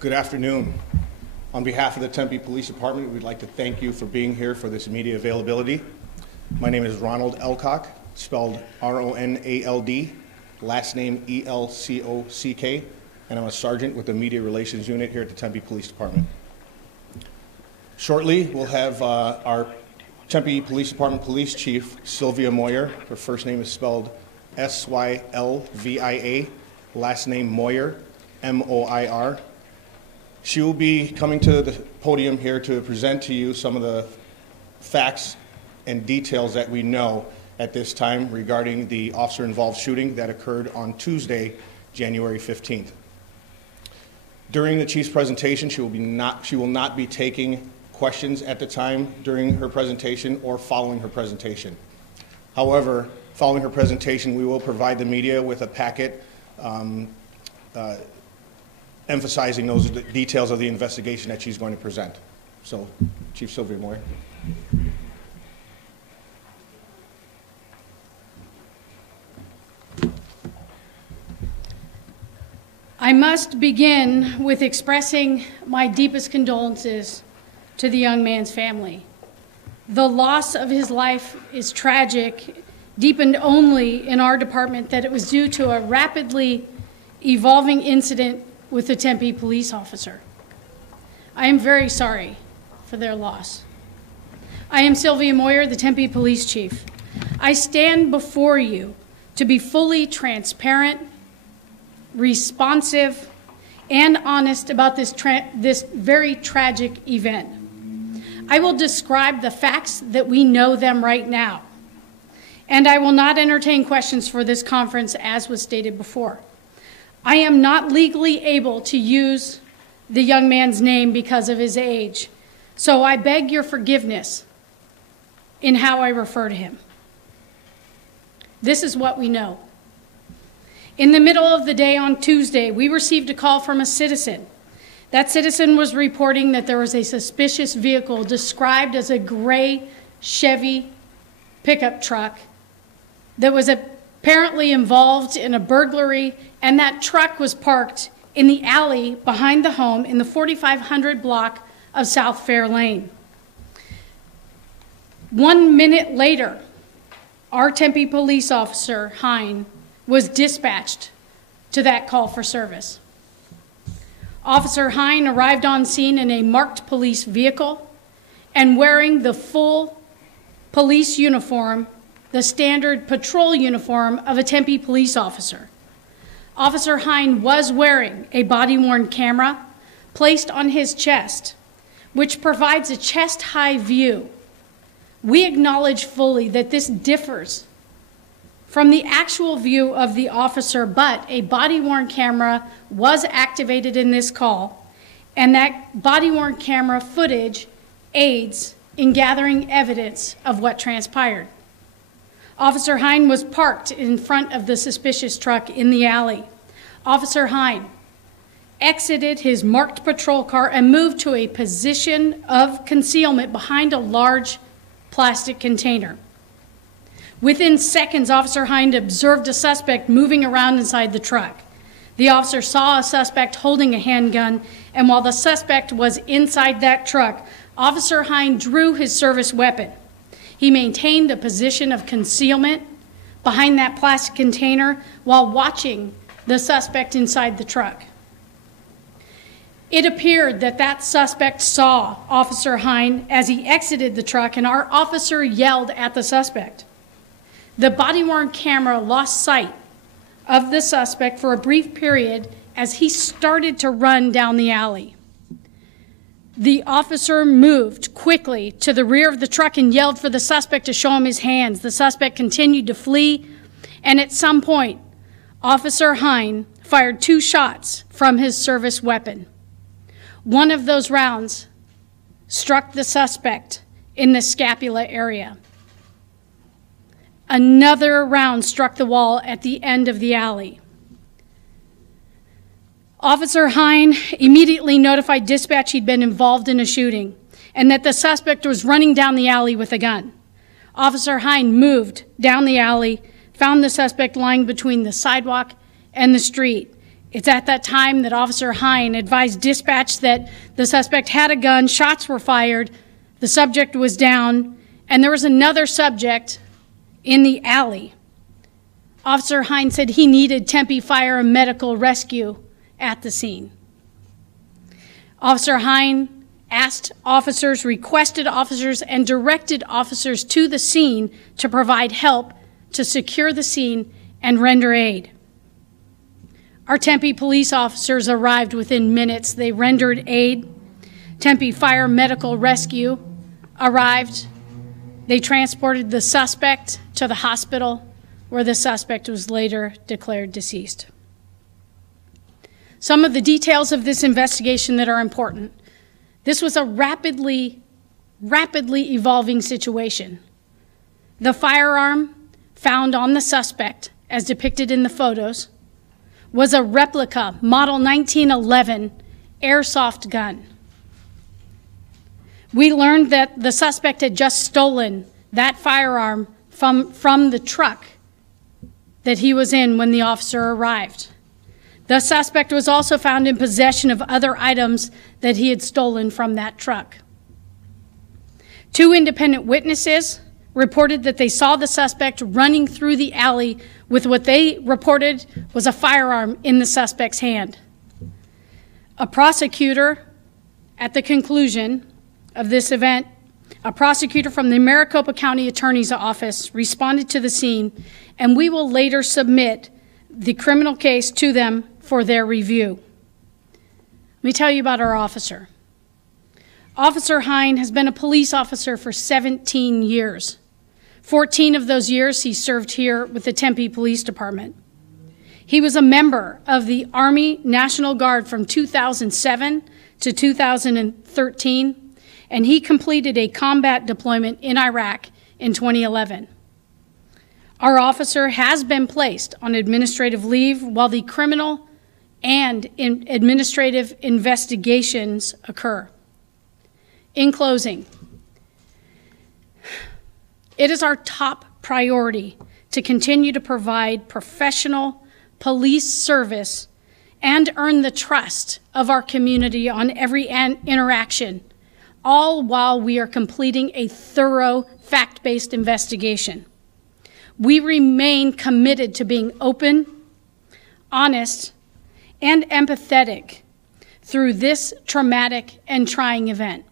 Good afternoon. On behalf of the Tempe Police Department, we'd like to thank you for being here for this media availability. My name is Ronald Elcock, spelled R-O-N-A-L-D, last name E-L-C-O-C-K, and I'm a sergeant with the Media Relations Unit here at the Tempe Police Department. Shortly, we'll have our Tempe Police Department Police Chief, Sylvia Moyer. Her first name is spelled S-Y-L-V-I-A, last name Moyer, M-O-I-R. She will be coming to the podium here to present to you some of the facts and details that we know at this time regarding the officer-involved shooting that occurred on Tuesday, January 15th. During the Chief's presentation, she will not be taking questions at the time during her presentation or following her presentation. However, following her presentation, we will provide the media with a packet emphasizing those details of the investigation that she's going to present. So, Chief Sylvia Moyer. I must begin with expressing my deepest condolences to the young man's family. The loss of his life is tragic, deepened only in our department that it was due to a rapidly evolving incident with a Tempe police officer. I am very sorry for their loss. I am Sylvia Moyer, the Tempe Police Chief. I stand before you to be fully transparent, responsive, and honest about this very tragic event. I will describe the facts that we know them right now, and I will not entertain questions for this conference as was stated before. I am not legally able to use the young man's name because of his age, so I beg your forgiveness in how I refer to him. This is what we know. In the middle of the day on Tuesday, we received a call from a citizen. That citizen was reporting that there was a suspicious vehicle described as a gray Chevy pickup truck that was apparently involved in a burglary, and that truck was parked in the alley behind the home in the 4500 block of South Fair Lane. 1 minute later, our Tempe police officer, Hine, was dispatched to that call for service. Officer Hine arrived on scene in a marked police vehicle and wearing the full police uniform, the standard patrol uniform of a Tempe police officer. Officer Hine was wearing a body-worn camera placed on his chest, which provides a chest-high view. We acknowledge fully that this differs from the actual view of the officer, but a body-worn camera was activated in this call, and that body-worn camera footage aids in gathering evidence of what transpired. Officer Hine was parked in front of the suspicious truck in the alley. Officer Hine exited his marked patrol car and moved to a position of concealment behind a large plastic container. Within seconds, Officer Hine observed a suspect moving around inside the truck. The officer saw a suspect holding a handgun, and while the suspect was inside that truck, Officer Hine drew his service weapon. He maintained a position of concealment behind that plastic container while watching the suspect inside the truck. It appeared that that suspect saw Officer Hine as he exited the truck, and our officer yelled at the suspect. The body-worn camera lost sight of the suspect for a brief period as he started to run down the alley. The officer moved quickly to the rear of the truck and yelled for the suspect to show him his hands. The suspect continued to flee, and at some point, Officer Hine fired 2 shots from his service weapon. One of those rounds struck the suspect in the scapula area. Another round struck the wall at the end of the alley. Officer Hine immediately notified dispatch he'd been involved in a shooting and that the suspect was running down the alley with a gun. Officer Hine moved down the alley, found the suspect lying between the sidewalk and the street, It's at that time that Officer Hine advised dispatch that the suspect had a gun, shots were fired, the subject was down, and there was another subject in the alley. Officer Hine said he needed Tempe Fire and Medical Rescue at the scene. Officer Hine asked officers, requested officers, and directed officers to the scene to provide help to secure the scene and render aid. Our Tempe police officers arrived within minutes. They rendered aid. Tempe Fire Medical Rescue arrived. They transported the suspect to the hospital, where the suspect was later declared deceased. Some of the details of this investigation that are important. This was a rapidly evolving situation. The firearm found on the suspect, as depicted in the photos, was a replica model 1911 airsoft gun. We learned that the suspect had just stolen that firearm from the truck that he was in when the officer arrived. The suspect was also found in possession of other items that he had stolen from that truck. 2 independent witnesses reported that they saw the suspect running through the alley with what they reported was a firearm in the suspect's hand. A prosecutor, at the conclusion of this event, a prosecutor from the Maricopa County Attorney's Office responded to the scene, and we will later submit the criminal case to them for their review. Let me tell you about our officer. Officer Hine has been a police officer for 17 years. 14 of those years he served here with the Tempe Police Department. He was a member of the Army National Guard from 2007 to 2013, and he completed a combat deployment in Iraq in 2011. Our officer has been placed on administrative leave while the criminal and administrative investigations occur. In closing, it is our top priority to continue to provide professional police service and earn the trust of our community on every interaction, all while we are completing a thorough fact-based investigation. We remain committed to being open, honest, and empathetic through this traumatic and trying event.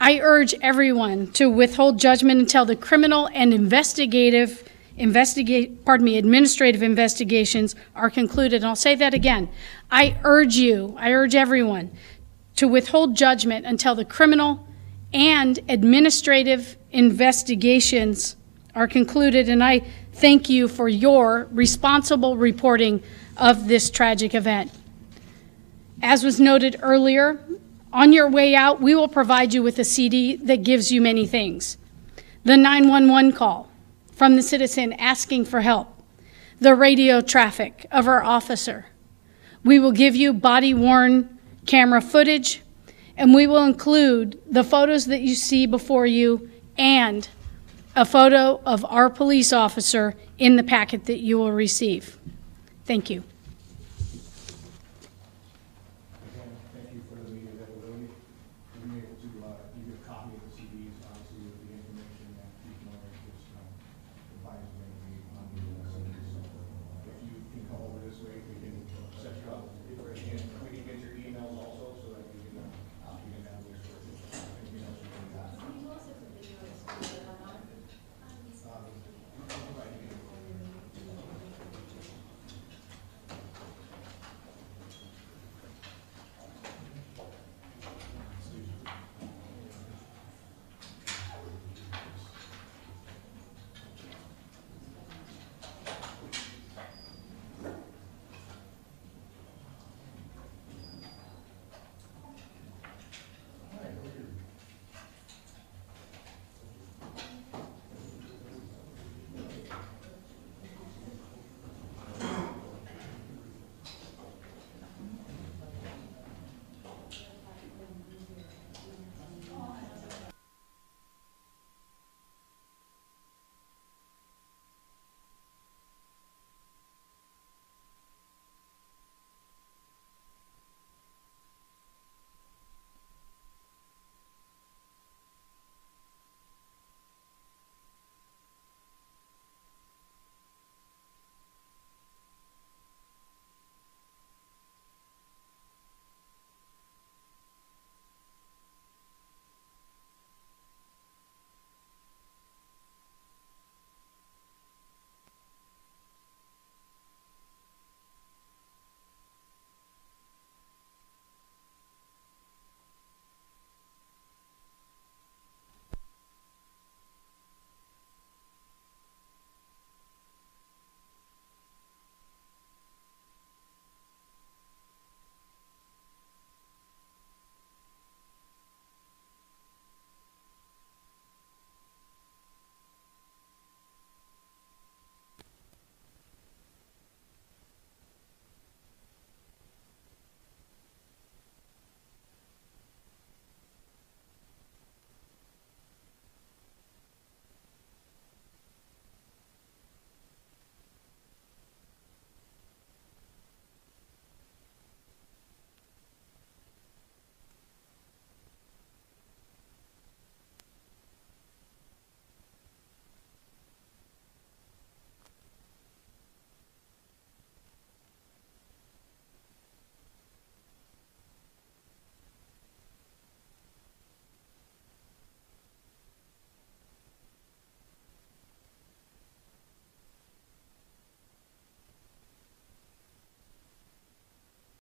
I urge everyone to withhold judgment until the criminal and administrative investigations are concluded. And I'll say that again. I urge everyone to withhold judgment until the criminal and administrative investigations are concluded. And I thank you for your responsible reporting of this tragic event. As was noted earlier, on your way out, we will provide you with a CD that gives you many things. The 911 call from the citizen asking for help, the radio traffic of our officer. We will give you body-worn camera footage, and we will include the photos that you see before you and a photo of our police officer in the packet that you will receive. Thank you.